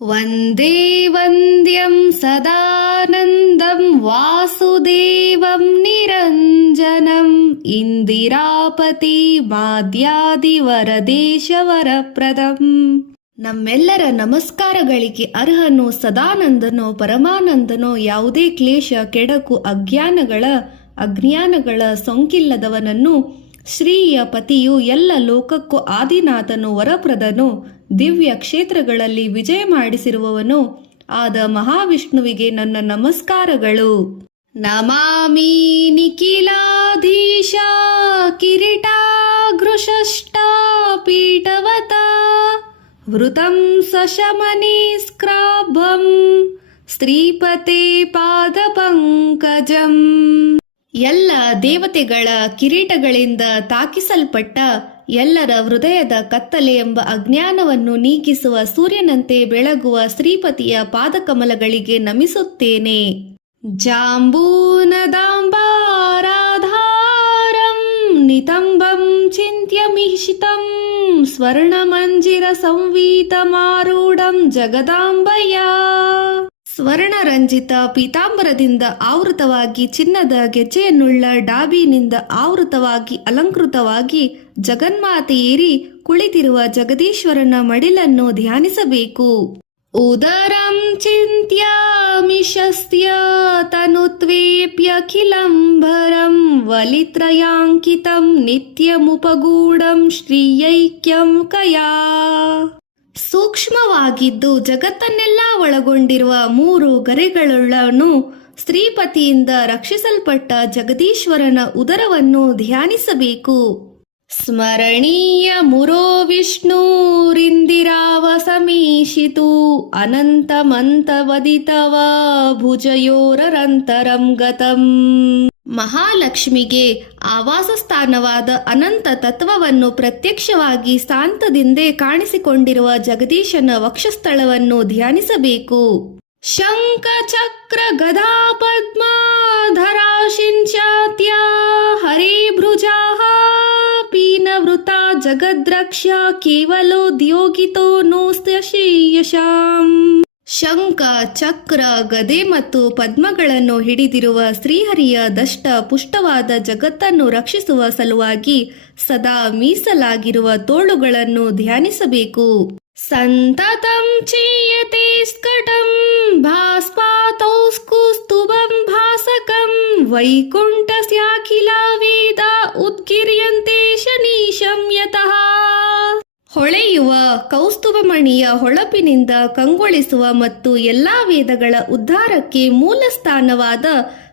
ವಂದೇ ವಂದ್ಯಂ ಸದಾನಂದಂ ವಾಸುದೇವಂ ನಿರಂಜನಂ ಇಂದಿರಾಪತಿ ಮಾದ್ಯಾದಿವರದೇಶವರಪ್ರದಂ. ನಮ್ಮೆಲ್ಲರ ನಮಸ್ಕಾರಗಳಿಗೆ ಅರ್ಹನು ಸದಾನಂದನೋ ಪರಮಾನಂದನೋ, ಯಾವುದೇ ಕ್ಲೇಶ ಕೆಡಕು ಅಜ್ಞಾನಗಳ ಸೋಂಕಿಲ್ಲದವನನ್ನು, ಶ್ರೀಯ ಪತಿಯು ಎಲ್ಲ ಲೋಕಕ್ಕೂ ಆದಿನಾಥನು, ವರಪ್ರದನು, ದಿವ್ಯ ಕ್ಷೇತ್ರಗಳಲ್ಲಿ ವಿಜಯ ಮಾಡಿಸಿರುವವನು ಆದ ಮಹಾವಿಷ್ಣುವಿಗೆ ನನ್ನ ನಮಸ್ಕಾರಗಳು. ನಮಾಮಿ ನಿಖಿಲಾಧೀಶ ಕಿರೀಟಾಘೃಷಷ್ಟ ಪೀಠವತ ವೃತಂ ಸಶಮನಿ ಸ್ಕ್ರಾಭಂ ಶ್ರೀಪತೆ ಪಾದ ಪಂಕಜಂ. ಎಲ್ಲ ದೇವತೆಗಳ ಕಿರೀಟಗಳಿಂದ ತಾಕಿಸಲ್ಪಟ್ಟ ಎಲ್ಲರ ಹೃದಯದ ಕತ್ತಲೆ ಎಂಬ ಅಜ್ಞಾನವನ್ನು ನೀಗಿಸುವ ಸೂರ್ಯನಂತೆ ಬೆಳಗುವ ಶ್ರೀಪತಿಯ ಪಾದಕಮಲಗಳಿಗೆ ನಮಿಸುತ್ತೇನೆ. ಜಾಂಬೂನದಾಂಬಾರಾಧಾರಂ ನಿತಂಬಂ ಚಿಂತ್ಯಮಿಷಿತಂ ಸ್ವರ್ಣಮಂಜಿರ ಸಂವೀತಮಾರೂಢಂ ಜಗದಾಂಬಯ. ಸ್ವರ್ಣರಂಜಿತ ಪೀತಾಂಬರದಿಂದ ಆವೃತವಾಗಿ, ಚಿನ್ನದ ಗೆಜ್ಜೆಯನ್ನುಳ್ಳ ಡಾಬಿನಿಂದ ಆವೃತವಾಗಿ, ಅಲಂಕೃತವಾಗಿ ಜಗನ್ಮಾತೆಯೇರಿ ಕುಳಿತಿರುವ ಜಗದೀಶ್ವರನ ಮಡಿಲನ್ನು ಧ್ಯಾನಿಸಬೇಕು. ಉದರಂ ಚಿಂತ್ಯಾಮಿಷಸ್ತ್ಯ ತನುತ್ವೇಪ್ಯಖಿಲಂಭರಂ ವಲಿತ್ರಯಾಂಕಿತಂ ನಿತ್ಯಮುಪಗೂಢಂ ಶ್ರೀಯೈಕ್ಯಂ ಕಯಾ. ಸೂಕ್ಷ್ಮವಾಗಿದ್ದು ಜಗತ್ತನ್ನೆಲ್ಲ ಒಳಗೊಂಡಿರುವ ಮೂರು ಗರೆಗಳುಳ್ಳವನು, ಶ್ರೀಪತಿಯಿಂದ ರಕ್ಷಿಸಲ್ಪಟ್ಟ ಜಗದೀಶ್ವರನ ಉದರವನ್ನು ಧ್ಯಾನಿಸಬೇಕು. ಸ್ಮರಣೀಯ ಮುರೋ ವಿಷ್ಣುರಿಂದಿರಾವ ಸಮೀಶಿತು ಅನಂತಮಂತವದಿತವ ಭುಜಯೋರರಂತರಂ ಗತಂ. ಮಹಾಲಕ್ಷ್ಮಿಗೆ ಆವಾಸ ಸ್ಥಾನವಾದ ಅನಂತ ತತ್ವವನ್ನು ಪ್ರತ್ಯಕ್ಷವಾಗಿ ಶಾಂತದಿಂದೇ ಕಾಣಿಸಿಕೊಂಡಿರುವ ಜಗದೀಶನ ವಕ್ಷಸ್ಥಳವನ್ನು ಧ್ಯಾನಿಸಬೇಕು. ಶಂಖ ಚಕ್ರ ಗದಾ ಪದ್ಮಾಧರಾಶಿಂಚಾತ್ಯ ಹರೇ ಭೃಜಾಃ ಪೀನವೃತ ಜಗದ್ರಕ್ಷ ಕೇವಲೋದ್ಯೋಗಿತೋ ನೋಸ್ತ್ಯ ಶ್ರೇಯಸಾಂ. ಶಂಖ ಚಕ್ರ ಗದೆ ಮತ್ತು ಪದ್ಮಗಳನ್ನು ಹಿಡಿದಿರುವ ಶ್ರೀಹರಿಯ ದಷ್ಟ ಪುಷ್ಟವಾದ ಜಗತ್ತನ್ನು ರಕ್ಷಿಸುವ ಸಲುವಾಗಿ ಸದಾ ಮೀಸಲಾಗಿರುವ ತೋಳುಗಳನ್ನು ಧ್ಯಾನಿಸಬೇಕು. ಸಂತತಂ ಚೀಯತೆ ಸ್ಕಟಂ ಭಾಸ್ಪಾತೌಸ್ಕುಸ್ತುಭಂ ಭಾಸಕಂ ವೈಕುಂಠಸ್ಯಾಖಿಲ ವೇದ ಉದ್ಗಿರ್ಯಂತೆ ಶನೀಶಂ ಯತಃ. ಹೊಳೆಯುವ ಕೌಸ್ತುಭಮಣಿಯ ಹೊಳಪಿನಿಂದ ಕಂಗೊಳಿಸುವ ಮತ್ತು ಎಲ್ಲಾ ವೇದಗಳ ಉದ್ಧಾರಕ್ಕೆ ಮೂಲ ಸ್ಥಾನವಾದ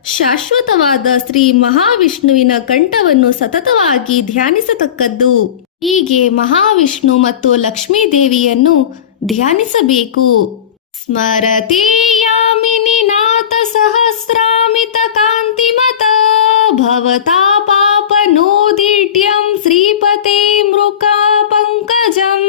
ಶಾಶ್ವತವಾದ ಶ್ರೀ ಮಹಾವಿಷ್ಣುವಿನ ಕಂಠವನ್ನು ಸತತವಾಗಿ ಧ್ಯಾನಿಸತಕ್ಕದ್ದು. ಹೀಗೆ ಮಹಾವಿಷ್ಣು ಮತ್ತು ಲಕ್ಷ್ಮೀ ದೇವಿಯನ್ನು ಧ್ಯಾನಿಸಬೇಕು. ಸ್ಮರತೆ ಯಾಮಿನಿ ನಾಥ ಸಹಸ್ರಾಮಿತ ಕಾಂತಿಮತ ಭವತಾ ಪಾಪ ನೋದಿಡ್ಯಂ ಶ್ರೀಪತೆ ಮೃಕ ಪಂಕಜಂ.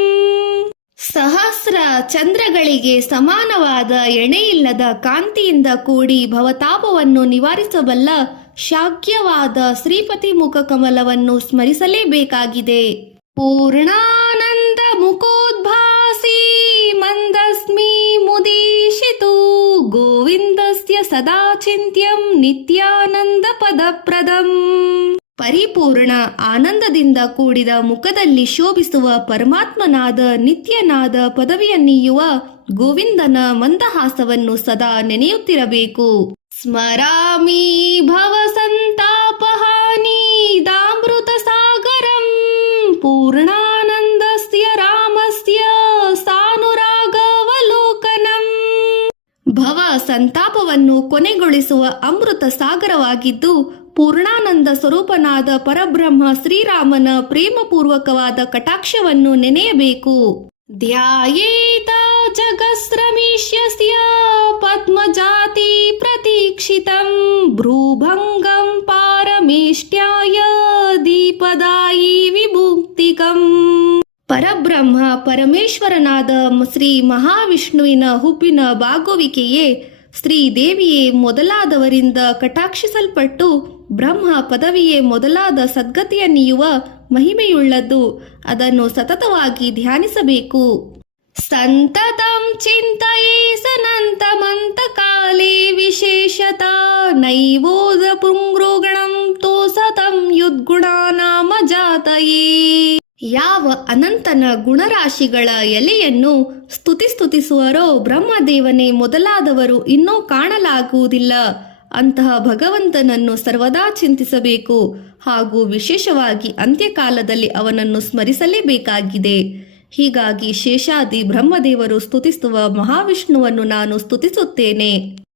ಸಹಸ್ರ ಚಂದ್ರಗಳಿಗೆ ಸಮಾನವಾದ ಎಣೆಯಿಲ್ಲದ ಕಾಂತಿಯಿಂದ ಕೂಡಿ ಭವತಾಪವನ್ನು ನಿವಾರಿಸಬಲ್ಲ ಶಾಕ್ಯವಾದ ಶ್ರೀಪತಿ ಮುಖ ಕಮಲವನ್ನು ಸ್ಮರಿಸಲೇಬೇಕಾಗಿದೆ. ಪೂರ್ಣಾನಂದ ಮುಖೋದ್ಭಾಸಿ ಮಂದಸ್ಮಿ ಮುದೀಶಿತು ಗೋವಿಂದಸ್ಯ ಸದಾ ಚಿಂತ್ಯಂ ನಿತ್ಯಾನಂದ ಪದಪ್ರದಂ. ಪರಿಪೂರ್ಣ ಆನಂದದಿಂದ ಕೂಡಿದ ಮುಖದಲ್ಲಿ ಶೋಭಿಸುವ ಪರಮಾತ್ಮನಾದ ನಿತ್ಯನಾದ ಪದವಿಯನ್ನೀಯುವ ಗೋವಿಂದನ ಮಂದಹಾಸವನ್ನು ಸದಾ ನೆನೆಯುತ್ತಿರಬೇಕು. ಸ್ಮರಾಮಿ ಭವ ಸಂತಾಪಹಾನಿ ದಾಮೃತ ಸಾಗರಂ ಪೂರ್ಣಾನಂದಸ್ಯ ರಾಮಸ್ಯ ಸಾನುರಾಗವಲೋಕನಂ. ಭವ ಸಂತಾಪವನ್ನು ಕೊನೆಗೊಳಿಸುವ ಅಮೃತ ಸಾಗರವಾಗಿದ್ದು ಪೂರ್ಣಾನಂದ ಸ್ವರೂಪನಾದ ಪರಬ್ರಹ್ಮ ಶ್ರೀರಾಮನ ಪ್ರೇಮಪೂರ್ವಕವಾದ ಕಟಾಕ್ಷವನ್ನು ನೆನೆಯಬೇಕು. ಧ್ಯಾಯೇತ ಜಗಸ್ರಮೀಶ್ಯಸ್ಯ ಪದ್ಮಜಾತಿ ಪ್ರತೀಕ್ಷಿತಂ ಭ್ರೂಭಂಗಂ ಪಾರಮೇಷ್ಟ್ಯಾಯ ದೀಪದಾಯಿ ವಿಭುಕ್ತಿಕಂ. ಪರಬ್ರಹ್ಮ ಪರಮೇಶ್ವರನಾದ ಶ್ರೀ ಮಹಾವಿಷ್ಣುವಿನ ಹುಬ್ಬಿನ ಬಾಗುವಿಕೆಯೇ ಶ್ರೀದೇವಿಯೇ ಮೊದಲಾದವರಿಂದ ಕಟಾಕ್ಷಿಸಲ್ಪಟ್ಟು ಬ್ರಹ್ಮ ಪದವಿಯೇ ಮೊದಲಾದ ಸದ್ಗತಿಯನ್ನೀಯುವ ಮಹಿಮೆಯುಳ್ಳದ್ದು. ಅದನ್ನು ಸತತವಾಗಿ ಧ್ಯಾನಿಸಬೇಕು. ಸಂತತಂ ಚಿಂತಯೇದ್ಭಕ್ತ್ಯಾ ನೈವೋದ ಪುಂಗ್ರೋಗಣಂ ತೋ ಸತಂ ಯುದ್ಗುಣಾನಾಮ ಜಾತಯೇ. ಯಾವ ಅನಂತನ ಗುಣರಾಶಿಗಳ ಎಲೆಯನ್ನು ಸ್ತುತಿಸುವರೋ ಬ್ರಹ್ಮದೇವನೇ ಮೊದಲಾದವರು ಇನ್ನೂ ಕಾಣಲಾಗುವುದಿಲ್ಲ. ಅಂತಹ ಭಗವಂತನನ್ನು ಸರ್ವದಾ ಚಿಂತಿಸಬೇಕು ಹಾಗೂ ವಿಶೇಷವಾಗಿ ಅಂತ್ಯಕಾಲದಲ್ಲಿ ಅವನನ್ನು ಸ್ಮರಿಸಲೇಬೇಕಾಗಿದೆ. ಹೀಗಾಗಿ ಶೇಷಾದಿ ಬ್ರಹ್ಮದೇವರು ಸ್ತುತಿಸುವ ಮಹಾವಿಷ್ಣುವನ್ನು ನಾನು ಸ್ತುತಿಸುತ್ತೇನೆ.